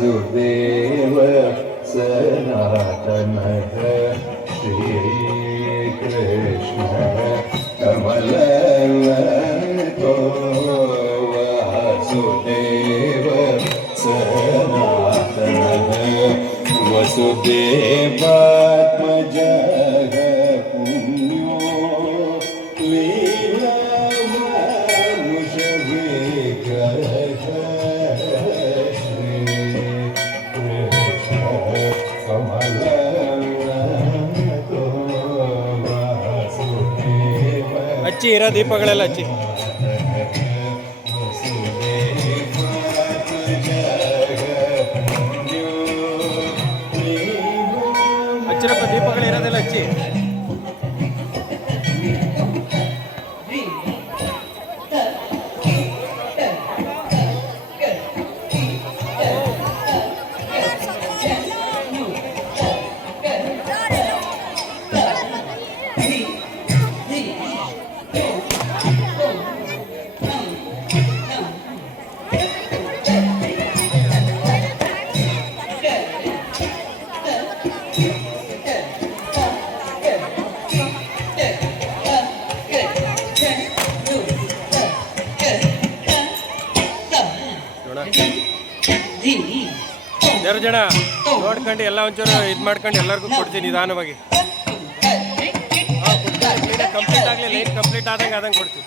Sudeva Sanatana Hare Krishna Kamala Nato Vasudeva Sanatana Vasudeva ಹಚ್ಚಿ ಇರೋ ದೀಪಗಳೆಲ್ಲ ಹಚ್ಚಿ ಹಚ್ಚಿರಪ್ಪ ದೀಪಗಳು ಇರೋದೆಲ್ಲ ಹಚ್ಚಿ ಎರಡು ಜನ ನೋಡ್ಕೊಂಡು ಎಲ್ಲ ಒಂಚೂರು ಇದು ಮಾಡ್ಕೊಂಡು ಎಲ್ಲರಿಗೂ ಕೊಡ್ತೀನಿ ನಿಧಾನವಾಗಿ. ಕಂಪ್ಲೀಟ್ ಆಗಲಿ ಲೈಟ್ ಕಂಪ್ಲೀಟ್ ಆದಂಗೆ ಆದಂಗೆ ಕೊಡ್ತೀನಿ.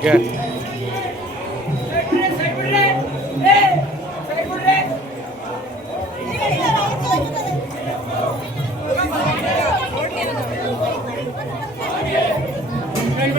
Good.